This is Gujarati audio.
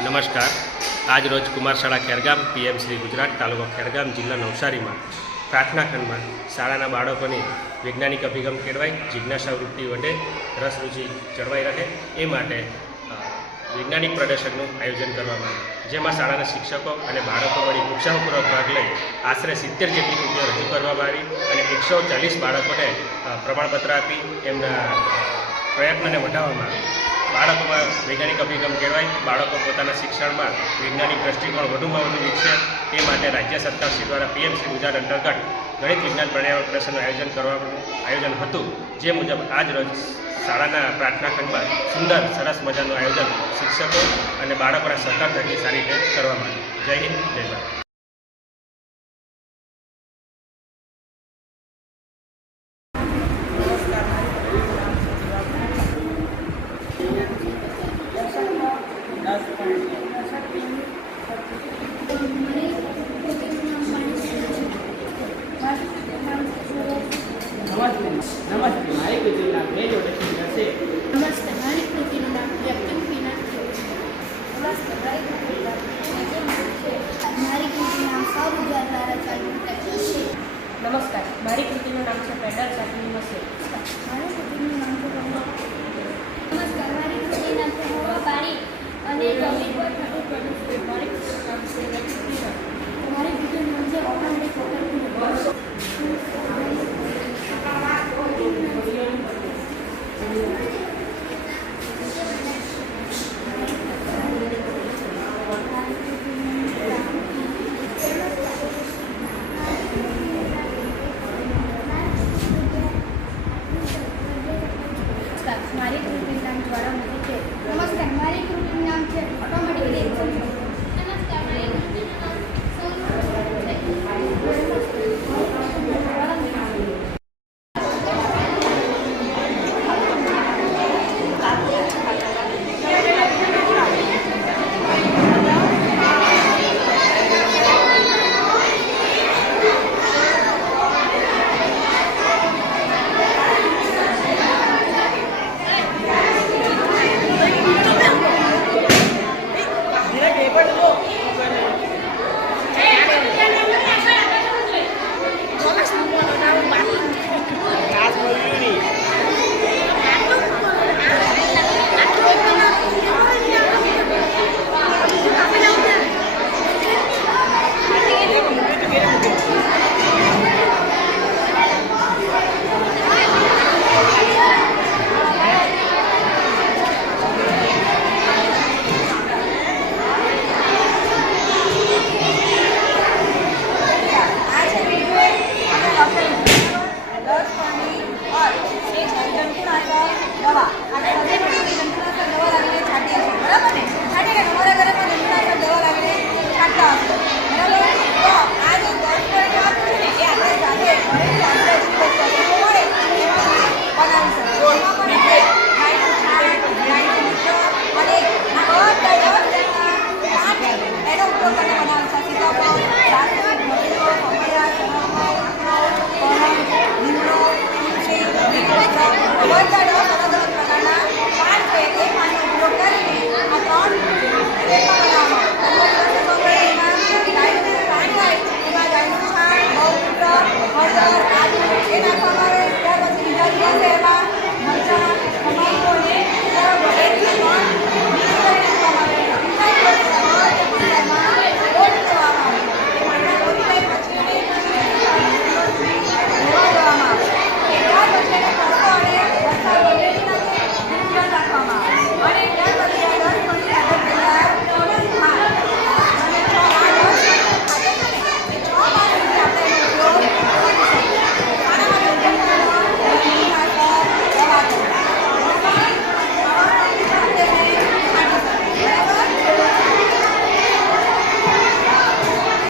નમસ્કાર. આજ રોજ કુમારશાળા ખેરગામ પીએમ શ્રી ગુજરાત તાલુકો ખેરગામ જિલ્લા નવસારીમાં પ્રાર્થના ખંડમાં શાળાના બાળકોની વૈજ્ઞાનિક અભિગમ કેળવાય, જિજ્ઞાસા વૃત્તિ વડે રસરૂચિ જળવાઈ રહે એ માટે વૈજ્ઞાનિક પ્રદર્શનનું આયોજન કરવામાં આવ્યું. જેમાં શાળાના શિક્ષકો અને બાળકો વળી ઉત્સાહપૂર્વક ભાગ લઈ આશરે સિત્તેર જેટલી કૃતિઓ રજૂ કરવામાં આવી અને એકસો ચાલીસ બાળકોને પ્રમાણપત્ર આપી એમના પ્રયત્નને વધારવામાં આવ્યા બાળકોમાં વૈજ્ઞાનિક અભિગમ કહેવાય, બાળકો પોતાના શિક્ષણમાં વૈજ્ઞાનિક દ્રષ્ટિકોણ વધુમાં વધુ વિકસે તે માટે રાજ્ય સરકાર શ્રી દ્વારા પીએમ શ્રી ગુજરાત અંતર્ગત ગણિત વિજ્ઞાન પર્યાવરણ પ્રદર્શનનું આયોજન કરવાનું આયોજન હતું. જે મુજબ આજ રોજ શાળાના પ્રાર્થના ખંડમાં સુંદર, સરસ મજાનું આયોજન શિક્ષકો અને બાળકોના સહકાર થકી સારી રીતે કરવામાં આવ્યું. જય હિન્દ, જય ભારત. નમસ્તે મારી કૃતિનું નામ એ જોડે હશે નમસ્તે મારી કૃતિનું નામ યકીન પીના નમસ્તે મારી કૃતિનું નામ છે મારી કૃતિનું નામ સૌ ગુજરાત દ્વારા ચાલુ છે નમસ્કાર, મારી કૃતિનું નામ છે પેડલ ચાંદની મસીદ